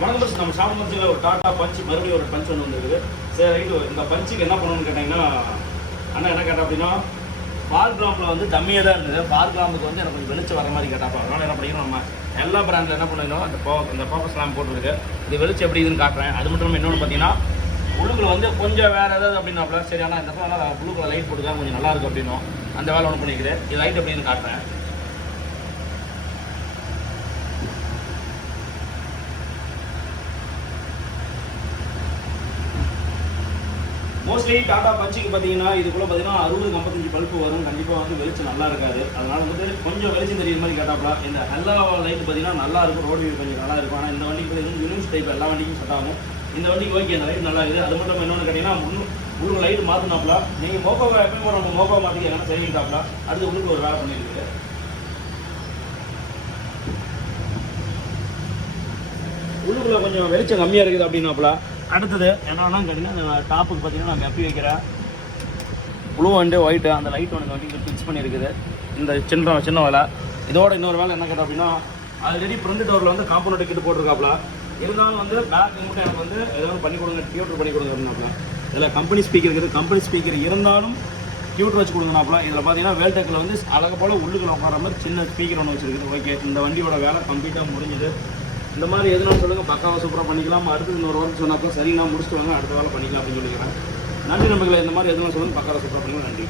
வணக்கம் பஸ். நம்ம ஷாப் முடிச்சல ஒரு டாடா பஞ்ச் மறுபடியும் ஒரு பஞ்ச் ஒன்று வந்துருக்குது. சரி ரைட்டு. இந்த பஞ்சுக்கு என்ன பண்ணணும்னு கேட்டிங்கன்னா, அண்ணா என்ன கேட்டா அப்படின்னா, பால் கிராம்பில் வந்து டம்மியாக தான் இருந்தது. பால் கிராம்புக்கு வந்து எனக்கு கொஞ்சம் வெளிச்சம் வர மாதிரி கேட்டாப்பா. அதனால் என்ன பண்ணிக்கணும், நம்ம எல்லா பிராண்டில் என்ன பண்ணிக்கணும், அந்த ஃபோக்கஸ் லேம்ப் போட்டுருக்கு. இது வெளிச்சம் எப்படி இதுன்னு காட்டுறேன். அது மட்டும் இல்லாமல் இன்னொன்று பார்த்தீங்கன்னா, உள்ளுக்குள்ள வந்து கொஞ்சம் வேறு ஏதாவது அப்படின்னாப்புல, சரி ஆனால் இந்த பக்கம் ப்ளூக்குள்ள லைட் போட்டு தான் கொஞ்சம் நல்லாயிருக்கும் அப்படின்னும் அந்த வேலை ஒன்று பண்ணிக்குது. இது லைட் எப்படின்னு காட்டுறேன். மோஸ்ட்லி டாடா பஞ்சுக்கு பார்த்தீங்கன்னா இதுக்குள்ள பார்த்தீங்கன்னா 60-55 பல்ப்பு வரும். கண்டிப்பாக வந்து வெளிச்சம் நல்லா இருக்காது. அதனால் வந்து கொஞ்சம் வெளிச்சம் தெரியுற மாதிரி கேட்டாப்பா. இந்த எல்லா லைட் பார்த்தீங்கன்னா நல்லா இருக்கும். ரோடு வியூ கொஞ்சம் நல்லா இருக்கும். ஆனால் இந்த வண்டிக்கு யூனிஸ் டைப் எல்லா வண்டிக்கும் செட் ஆகும். இந்த வண்டிக்கு ஓகே, அந்த லைட் நல்லா இருக்குது. அது மட்டும் இன்னொன்று கேட்டிங்கன்னா, உள்ளுக்கு லைட் மாற்றினாப்ல. நீங்கள் மோக்கோவை எப்பயும் நம்ம மோக்கோவை மாற்றிக்கலாம் சரிங்கிட்டாப்ல. அடுத்து உள்ளுக்கு ஒரு வேலை பண்ணியிருக்கு. உள்ளுக்குள்ள கொஞ்சம் வெளிச்சம் கம்மியாக இருக்குது அப்படின்னாப்புல. அடுத்தது என்னன்னா கேட்டிங்கன்னா, டாப்புக்கு பார்த்தீங்கன்னா நாங்கள் எப்படி வைக்கிறேன், ப்ளூ அண்டு ஒயிட்டு அந்த லைட் ஒன்று வண்டிக்கு ஃபிக்ஸ் பண்ணியிருக்குது. இந்த சின்ன வேலை. இதோட இன்னொரு வேலை என்ன கேட்டோம் அப்படின்னா, ஆல்ரெடி ஃப்ரண்ட் டோரில் வந்து காம்பவுண்ட் கிட்ட போட்டிருக்காப்புல. இருந்தாலும் வந்து பேக் மட்டும் எனக்கு வந்து ஏதாவது பண்ணி கொடுங்க, டியூட்டர் பண்ணி கொடுங்க அப்படின்னாப்புல. இதில் கம்பெனி ஸ்பீக்கர் இருக்குது. கம்பெனி ஸ்பீக்கர் இருந்தாலும் டியூட்டர் வச்சு கொடுங்கனாப்புல. இதில் பார்த்தீங்கன்னா வேல்டெக்கில் வந்து அழகு போல் உள்ளுக்குள்ள உட்கார மாதிரி சின்ன ஸ்பீக்கர் ஒன்று வச்சுருக்குது. ஓகே, இந்த வண்டியோட வேலை கம்ப்ளீட்டாக முடிஞ்சுது. இந்த மாதிரி எதுனாலும் சொல்லுங்கள், பக்காவாக சூப்பராக பண்ணிக்கலாம். அடுத்து இன்னொரு ஒர்க் சொன்னாப்போ சரி நான் முடிச்சுட்டு வாங்க, அடுத்த வேலை பண்ணிக்கலாம் அப்படின்னு சொல்லிக்கிறேன். நன்றி நம்பர்களை. இந்த மாதிரி எதுனாலும் சொல்லுங்கள், பக்காவாக சூப்பராக பண்ணிக்கலாம். நன்றி.